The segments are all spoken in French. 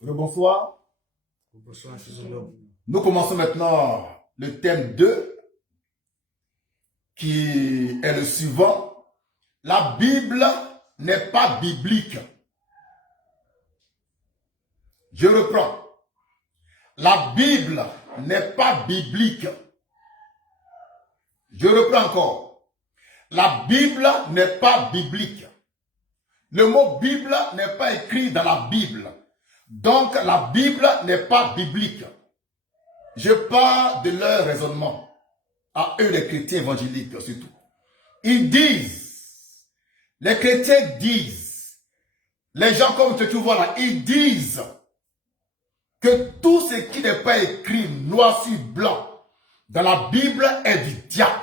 Bonsoir. Bonsoir, Nous commençons maintenant le thème 2, qui est le suivant. La Bible n'est pas biblique. Je reprends. La Bible n'est pas biblique. Je reprends encore. La Bible n'est pas biblique. Le mot Bible n'est pas écrit dans la Bible. Donc la Bible n'est pas biblique. Je parle de leur raisonnement. À eux les chrétiens évangéliques surtout. Ils disent, les chrétiens disent, les gens comme tu vois là, ils disent que tout ce qui n'est pas écrit noir sur blanc dans la Bible est du diable.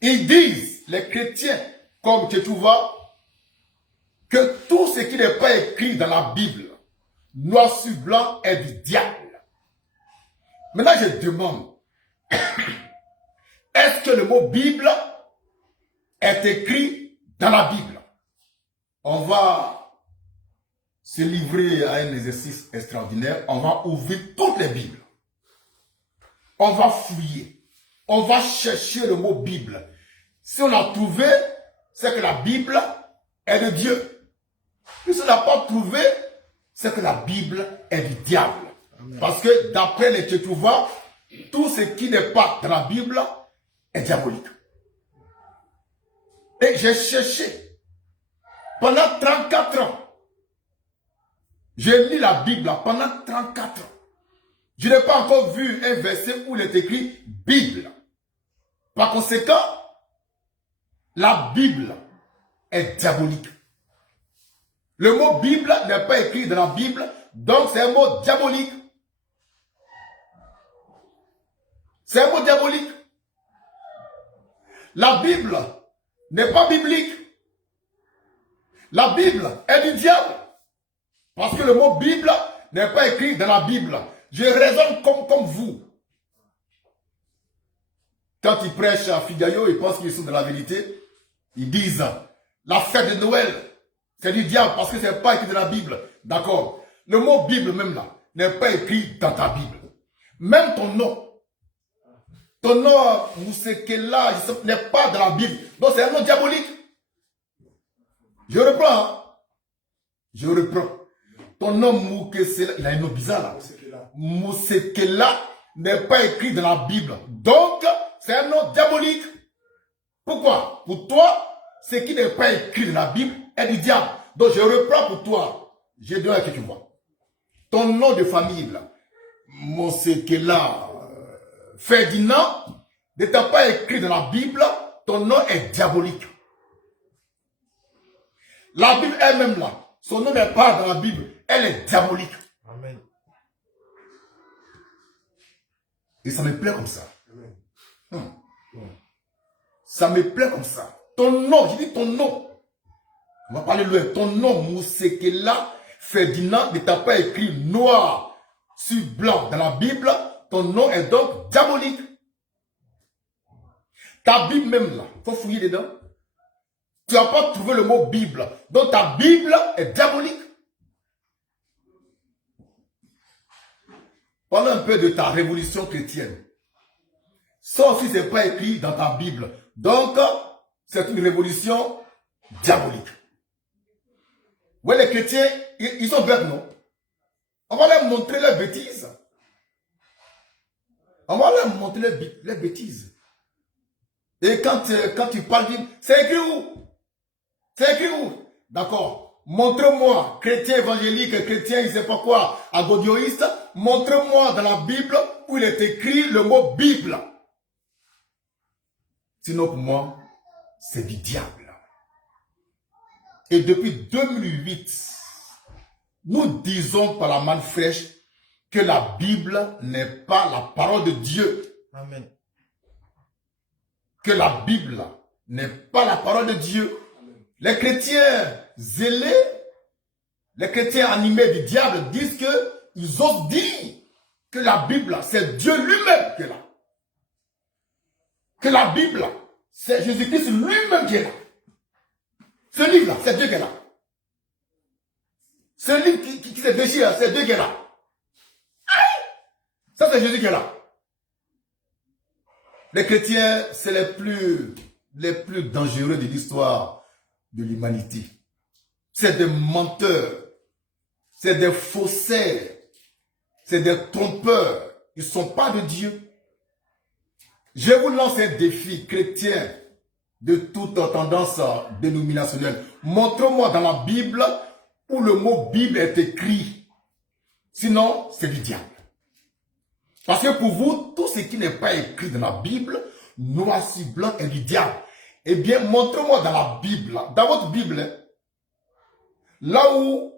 Ils disent, les chrétiens comme tu vois, que tout ce qui n'est pas écrit dans la Bible, noir sur blanc, est du diable. Maintenant, je demande, est-ce que le mot Bible est écrit dans la Bible? On va se livrer à un exercice extraordinaire. On va ouvrir toutes les Bibles. On va fouiller. On va chercher le mot Bible. Si on a trouvé, c'est que la Bible est de Dieu. Si on n'a pas trouvé, c'est que la Bible est du diable. Amen. Parce que d'après les Tchétchouvas, tout ce qui n'est pas dans la Bible est diabolique. Et j'ai cherché pendant 34 ans. J'ai lu la Bible pendant 34 ans. Je n'ai pas encore vu un verset où il est écrit Bible. Par conséquent, la Bible est diabolique. Le mot Bible n'est pas écrit dans la Bible, donc c'est un mot diabolique. C'est un mot diabolique. La Bible n'est pas biblique. La Bible est du diable. Parce que le mot Bible n'est pas écrit dans la Bible. Je raisonne comme vous. Quand ils prêchent à Figayo, ils pensent qu'ils sont de la vérité. Ils disent, la fête de Noël, c'est du diable parce que ce n'est pas écrit dans la Bible. D'accord. Le mot Bible même là, n'est pas écrit dans ta Bible. Même ton nom. Ton nom, Moussekela, n'est pas dans la Bible. Donc c'est un nom diabolique. Je reprends. Hein? Je reprends. Ton nom Moukesela, il a un nom bizarre là. Moussekela n'est pas écrit dans la Bible. Donc, c'est un nom diabolique. Pourquoi? Pour toi, ce qui n'est pas écrit dans la Bible est du diable. Donc, je reprends pour toi. Je donne que tu vois. Ton nom de famille là, Moussekela, Ferdinand, n'étant pas écrit dans la Bible, ton nom est diabolique. La Bible elle-même là, son nom n'est pas dans la Bible, elle est diabolique. Amen. Et ça me plaît comme ça. Ça me plaît comme ça. Ton nom, je dis ton nom. On va parler loin. Ton nom, Moussekela Ferdinand, n'étant pas écrit noir sur blanc dans la Bible, ton nom est donc diabolique. Ta Bible même là, il faut fouiller dedans. Tu n'as pas trouvé le mot Bible. Donc ta Bible est diabolique. Parle un peu de ta révolution chrétienne. Ça aussi, ce n'est pas écrit dans ta Bible. Donc, c'est une révolution diabolique. Ouais, les chrétiens, ils sont bêtes, non? On va leur montrer leurs bêtises. On va leur montrer les bêtises. Et quand tu parles, c'est écrit où? C'est écrit où? D'accord. Montre-moi, chrétien évangélique, chrétien, il ne sait pas quoi, agodioïste, montre-moi dans la Bible où il est écrit le mot Bible. Sinon, pour moi, c'est du diable. Et depuis 2008, nous disons par la manne fraîche que la Bible n'est pas la parole de Dieu. Amen. Que la Bible n'est pas la parole de Dieu. Les chrétiens zélés, les chrétiens animés du diable disent qu'ils osent dire que la Bible, c'est Dieu lui-même qui est là. Que la Bible, c'est Jésus-Christ lui-même qui est là. Ce livre-là, c'est Dieu qui est là. Ce livre qui se déchire, c'est Dieu qui est là. Ça, c'est Jésus qui est là. Les chrétiens, c'est les plus dangereux de l'histoire de l'humanité. C'est des menteurs. C'est des faussaires. C'est des trompeurs. Ils ne sont pas de Dieu. Je vous lance un défi chrétien de toute tendance dénominationnelle. Montre-moi dans la Bible où le mot Bible est écrit. Sinon, c'est du diable. Parce que pour vous, tout ce qui n'est pas écrit dans la Bible, noir sur blanc, est du diable. Eh bien, montre-moi dans la Bible, dans votre Bible, là où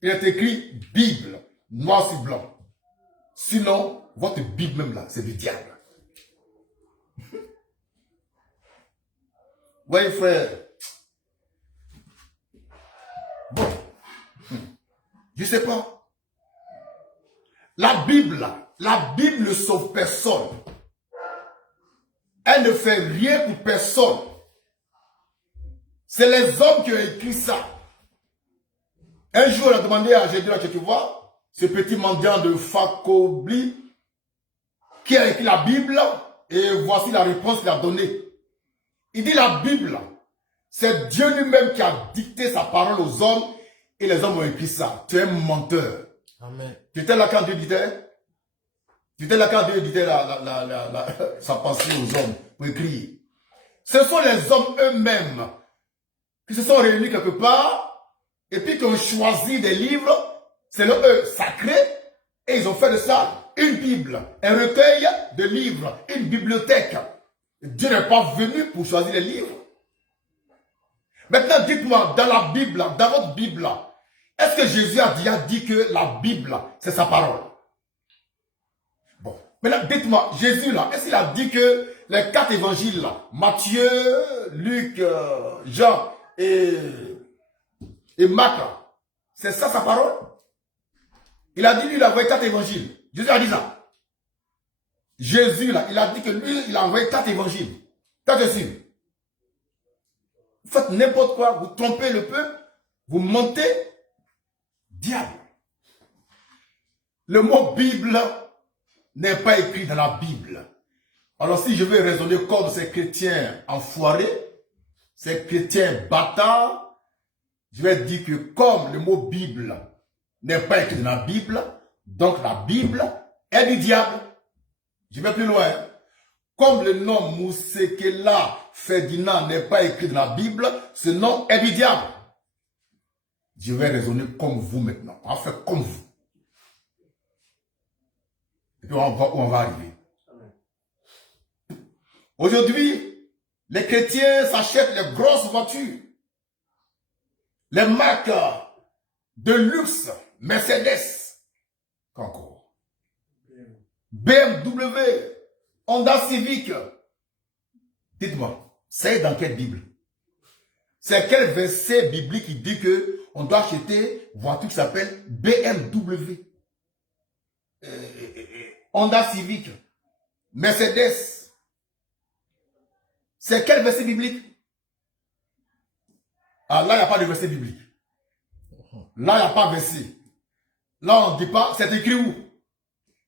il est écrit Bible, noir sur blanc. Sinon, votre Bible même là, c'est du diable. Oui, frère. Bon. Je ne sais pas. La Bible ne sauve personne. Elle ne fait rien pour personne. C'est les hommes qui ont écrit ça. Un jour, on a demandé à Jésus, tu vois, ce petit mendiant de Fakobli, qui a écrit la Bible, et voici la réponse qu'il a donnée. Il dit la Bible, c'est Dieu lui-même qui a dicté sa parole aux hommes, et les hommes ont écrit ça. Tu es un menteur. Amen. Tu étais là quand Dieu disait? Tu étais là quand Dieu disait sa pensée aux hommes pour écrire. Ce sont les hommes eux-mêmes qui se sont réunis quelque part et puis qui ont choisi des livres, c'est le eux sacré, et ils ont fait de ça une Bible, un recueil de livres, une bibliothèque. Dieu n'est pas venu pour choisir les livres. Maintenant, dites-moi, dans la Bible, dans votre Bible, est-ce que Jésus a dit que la Bible, c'est sa parole? Bon. Maintenant, dites-moi, Jésus, là, est-ce qu'il a dit que les 4 évangiles, là, Matthieu, Luc, Jean et Marc, c'est ça sa parole? Il a dit, lui, il a envoyé 4 évangiles. Jésus a dit ça. Jésus, là, il a dit que lui, il a envoyé 4 évangiles. T'as sûr? Vous faites n'importe quoi, vous trompez le peuple, vous mentez. Diable. Le mot Bible n'est pas écrit dans la Bible. Alors si je veux raisonner comme ces chrétiens enfoirés, ces chrétiens bâtards, je vais dire que comme le mot Bible n'est pas écrit dans la Bible, donc la Bible est du diable. Je vais plus loin. Comme le nom Moussekela Ferdinand n'est pas écrit dans la Bible, ce nom est du diable. Je vais raisonner comme vous maintenant. On va faire comme vous. Et puis on va voir où on va arriver. Aujourd'hui, les chrétiens s'achètent les grosses voitures. Les marques de luxe, Mercedes. Qu'encore? BMW, Honda Civic. Dites-moi, c'est dans quelle Bible? C'est quel verset biblique qui dit que on doit acheter une voiture qui s'appelle BMW, Honda Civic, Mercedes? C'est quel verset biblique? Ah, là, il n'y a pas de verset biblique. Là, il n'y a pas de verset. Là, on ne dit pas, c'est écrit où?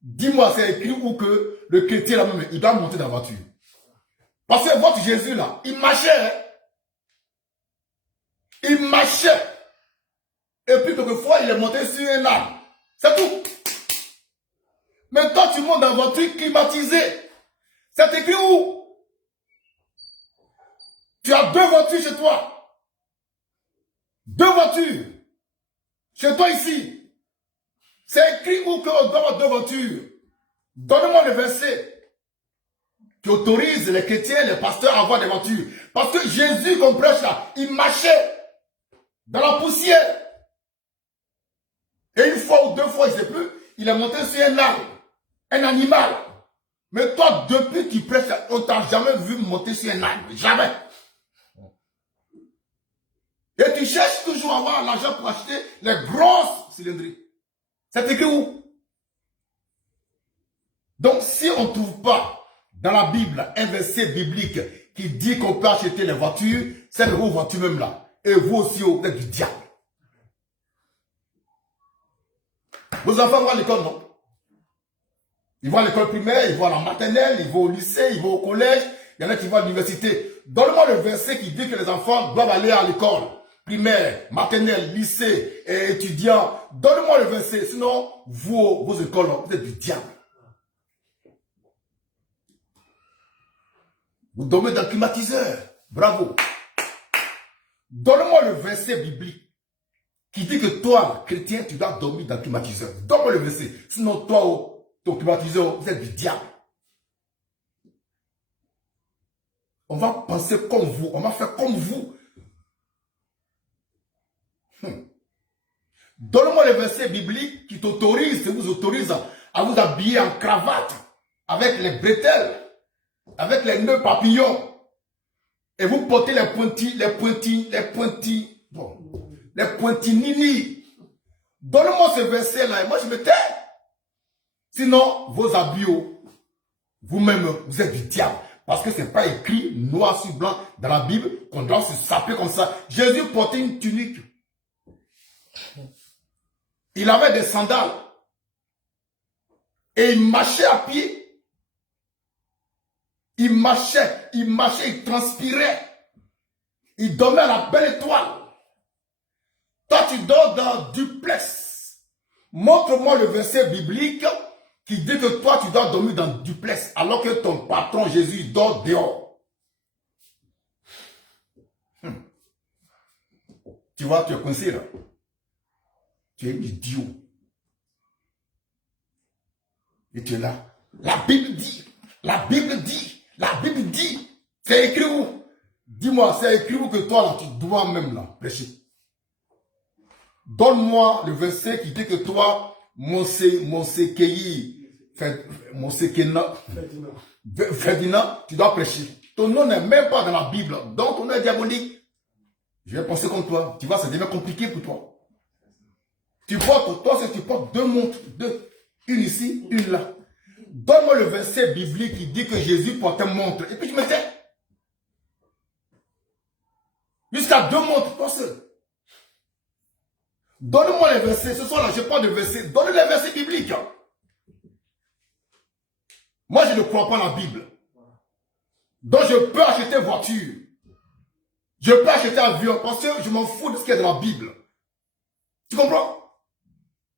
Dis-moi, c'est écrit où que le chrétien, là même, il doit monter dans la voiture. Parce que votre Jésus, là, il marchait. Hein? Il marchait. Et puis, quelquefois, il est monté sur un arbre. C'est tout. Mais toi, tu montes dans une voiture climatisée. C'est écrit où? Tu as 2 voitures chez toi. 2 voitures. Chez toi ici. C'est écrit où qu'on doit avoir 2 voitures. Donne-moi le verset qui autorise les chrétiens, les pasteurs à avoir des voitures. Parce que Jésus, qu'on prêche là, il marchait dans la poussière. Et une fois ou 2 fois, il ne sait plus, il est monté sur un arbre, un animal. Mais toi, depuis qu'il prêche, on ne t'a jamais vu monter sur un arbre. Jamais. Et tu cherches toujours à avoir l'argent pour acheter les grosses cylindries. C'est écrit où? Donc, si on ne trouve pas dans la Bible un verset biblique qui dit qu'on peut acheter les voitures, c'est vos voitures même là. Et vous aussi, vous êtes du diable. Vos enfants vont à l'école, non? Ils vont à l'école primaire, ils vont à la maternelle, ils vont au lycée, ils vont au collège. Il y en a qui vont à l'université. Donne-moi le verset qui dit que les enfants doivent aller à l'école. Primaire, maternelle, lycée, et étudiants. Donne-moi le verset. Sinon, vos écoles, vous êtes du diable. Vous dormez dans le climatiseur. Bravo. Donne-moi le verset biblique qui dit que toi, chrétien, tu dois dormir dans le climatiseur. Donne-moi le verset. Sinon, toi, ton climatiseur, vous êtes du diable. On va penser comme vous. On va faire comme vous. Donne-moi le verset biblique qui t'autorise, qui vous autorise à vous habiller en cravate, avec les bretelles, avec les nœuds papillons. Et vous portez les pointinini. Donne-moi ce verset-là et moi je me tais. Sinon, vos habits, vous-même, vous êtes du diable. Parce que ce n'est pas écrit noir sur blanc dans la Bible qu'on doit se saper comme ça. Jésus portait une tunique. Il avait des sandales. Et il marchait à pied. Il marchait, il transpirait. Il dormait à la belle étoile. Toi, tu dors dans duplex. Montre-moi le verset biblique qui dit que toi, tu dois dormir dans duplex alors que ton patron Jésus dort dehors. Tu vois, tu es coincé là. Tu es idiot. Et tu es là. La Bible dit, la Bible dit, la Bible dit. C'est écrit où? Dis-moi, c'est écrit où que toi là, tu dois même là prêcher. Donne-moi le verset qui dit que toi, Ferdinand, tu dois prêcher. Ton nom n'est même pas dans la Bible. Donc ton nom est diabolique. Je vais penser comme toi. Tu vois, ça devient compliqué pour toi. Tu portes, toi, tu portes deux montres, une ici, une là. Donne-moi le verset biblique qui dit que Jésus portait une montre. Et puis tu me tais. Jusqu'à deux montres, toi seul. Donne-moi les versets. Ce soir-là, je parle de versets. Donne les versets bibliques. Moi, je ne crois pas la Bible. Donc, je peux acheter voiture. Je peux acheter avion parce que je m'en fous de ce qu'il y a dans la Bible. Tu comprends?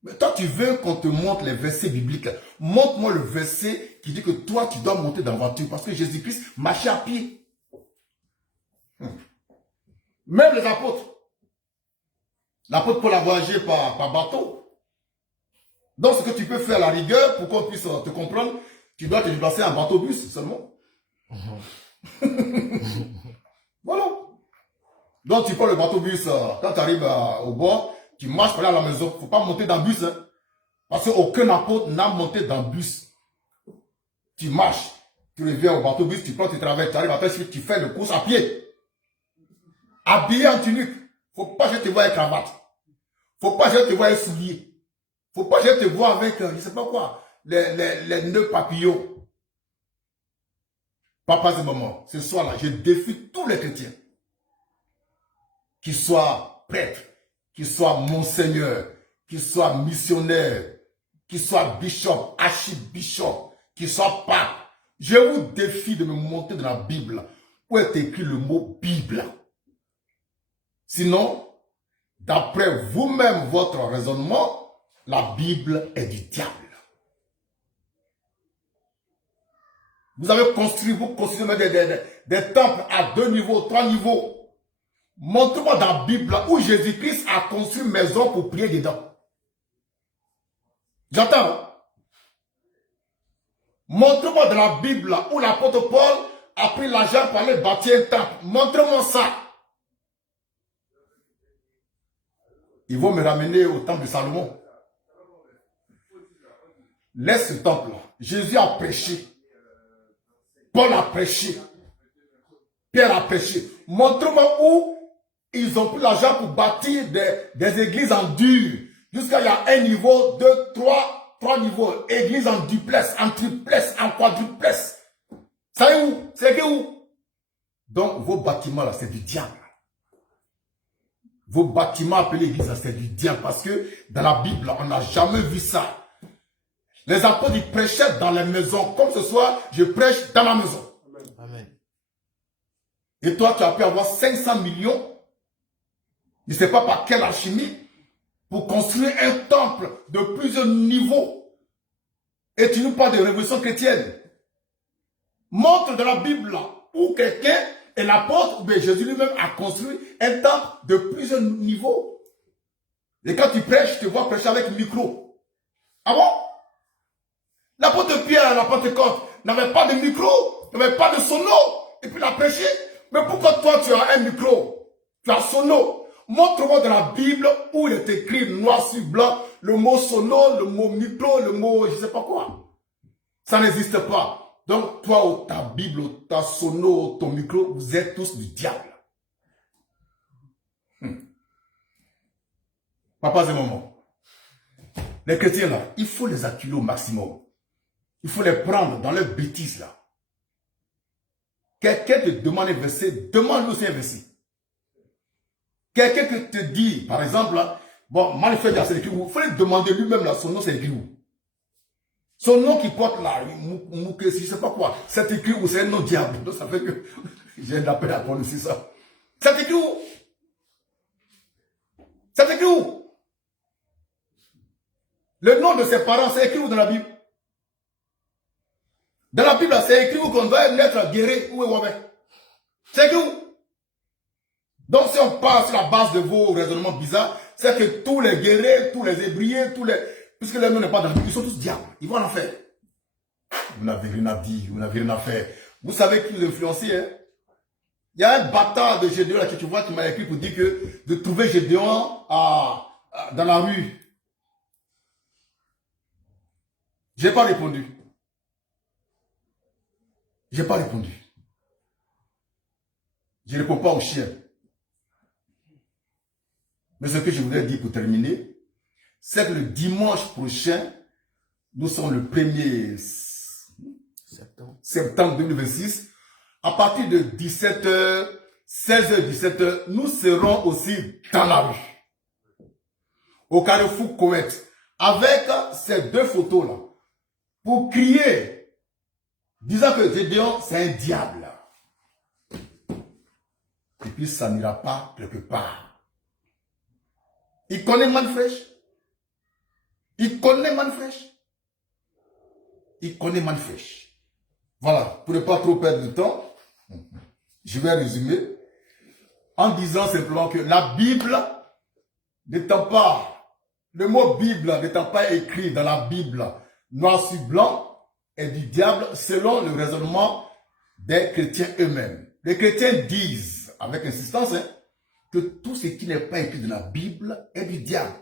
Mais toi, tu veux qu'on te montre les versets bibliques. Montre-moi le verset qui dit que toi, tu dois monter dans la voiture parce que Jésus-Christ marchait à pied. Même les apôtres. L'apôtre Paul a voyagé par bateau. Donc, ce que tu peux faire à la rigueur pour qu'on puisse te comprendre, tu dois te déplacer en bateau-bus seulement. Voilà. Donc, tu prends le bateau-bus, quand tu arrives au bord, tu marches pour aller à la maison. Il ne faut pas monter dans le bus. Hein, parce qu'aucun apôtre n'a monté dans le bus. Tu marches, tu reviens au bateau-bus, tu prends tes travaux, tu arrives à faire tu fais le course à pied. Habillé en tunique. Il ne faut pas que je te voie avec cravate. Il ne faut pas que je te voie avec souliers. Il ne faut pas que je te voie avec, je ne sais pas quoi, les nœuds papillons. Papa et maman, ce soir-là, je défie tous les chrétiens. Qu'ils soient prêtres, qu'ils soient monseigneurs, qu'ils soient missionnaires, qu'ils soient bishop, archibishop, qu'ils soient pape. Je vous défie de me montrer dans la Bible où est écrit le mot Bible. Sinon, d'après vous-même, votre raisonnement, la Bible est du diable. Vous avez construit, vous construisez des temples à 2 niveaux, 3 niveaux. Montre-moi dans la Bible où Jésus-Christ a construit une maison pour prier dedans. J'entends. Hein? Montre-moi dans la Bible où l'apôtre Paul a pris l'argent pour aller bâtir un temple. Montre-moi ça. Ils vont me ramener au temple de Salomon. Laisse ce temple-là. Jésus a prêché. Paul a prêché. Pierre a prêché. Montre-moi où ils ont pris l'argent pour bâtir des églises en dur. Jusqu'à il y a un niveau, 2, 3 niveaux. Église en duplex, en triplex, en quadruplex. Ça est où? C'est où? Donc, vos bâtiments là, c'est du diable. vos bâtiments appelés église, c'est du diable. Parce que dans la Bible, on n'a jamais vu ça. Les apôtres, ils prêchaient dans les maisons. Comme ce soir, je prêche dans ma maison. Amen. Et toi, tu as pu avoir 500 millions. Je ne sais pas par quelle alchimie. Pour construire un temple de plusieurs niveaux. Et tu nous parles de révolution chrétienne. Montre dans la Bible là, où quelqu'un est l'apôtre, ou bien Jésus lui-même a construit un temple de plusieurs niveaux. Et quand tu prêches, tu te vois prêcher avec micro. Ah bon? L'apôtre Pierre à la Pentecôte n'avait pas de micro, n'avait pas de sono, et puis il a prêché. Mais pourquoi toi tu as un micro? Tu as sono. Montre-moi dans la Bible où il est écrit noir sur blanc le mot sono, le mot micro, le mot je ne sais pas quoi. Ça n'existe pas. Donc toi, ta Bible, ta sono, ton micro, vous êtes tous du diable. Papas et maman, les chrétiens là, il faut les acculer au maximum. Il faut les prendre dans leurs bêtises là. Quelqu'un te demande un verset, demande-lui aussi un verset. Quelqu'un qui te dit, par exemple, là, bon, manifeste, c'est écrit où? Il faut lui demander lui-même là, son nom c'est écrit où? Son nom qui porte là, je ne sais pas quoi, c'est écrit où? C'est un nom diable. Donc ça fait que j'ai un appel à prendre aussi ça. C'est écrit où? C'est écrit où? Le nom de ses parents, c'est écrit où dans la Bible? Dans la Bible, c'est écrit où qu'on doit naître guéri ou est. C'est écrit où? Donc si on part sur la base de vos raisonnements bizarres, c'est que tous les guerriers, tous les ébriers, puisque leur nom n'est pas dans la Bible, ils sont tous diables. Ils vont en enfer. Vous n'avez rien à dire, vous n'avez rien à faire. Vous savez qui vous influencez, hein? Il y a un bâtard de Gédéon là que tu vois qui m'a écrit pour dire que de trouver Gédéon dans la rue. J'ai pas répondu. J'ai pas répondu. Je ne réponds pas aux chiens. Mais ce que je voudrais dire pour terminer, c'est que le dimanche prochain, nous sommes le 1er septembre 2026, à partir de 17h, 16h, 17h, nous serons aussi dans la rue, au Carrefour Koweït, avec ces deux photos-là, pour crier, disant que Gédéon, c'est un diable. Et puis ça n'ira pas quelque part. Il connaît Manfresh. Il connaît Manfresh. Il connaît Manfresh. Voilà, pour ne pas trop perdre de temps, je vais résumer en disant simplement que la Bible n'étant pas, le mot Bible n'étant pas écrit dans la Bible noir sur blanc est du diable selon le raisonnement des chrétiens eux-mêmes. Les chrétiens disent, avec insistance, hein, que tout ce qui n'est pas écrit dans la Bible est du diable.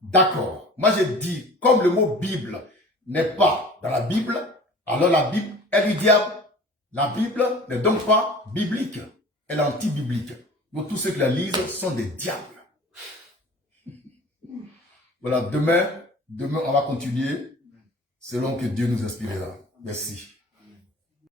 D'accord. Moi, je dis, comme le mot Bible n'est pas dans la Bible, alors la Bible est du diable. La Bible n'est donc pas biblique. Elle est anti-biblique. Donc, tous ceux qui la lisent sont des diables. Voilà, demain, on va continuer selon que Dieu nous inspirera. Merci.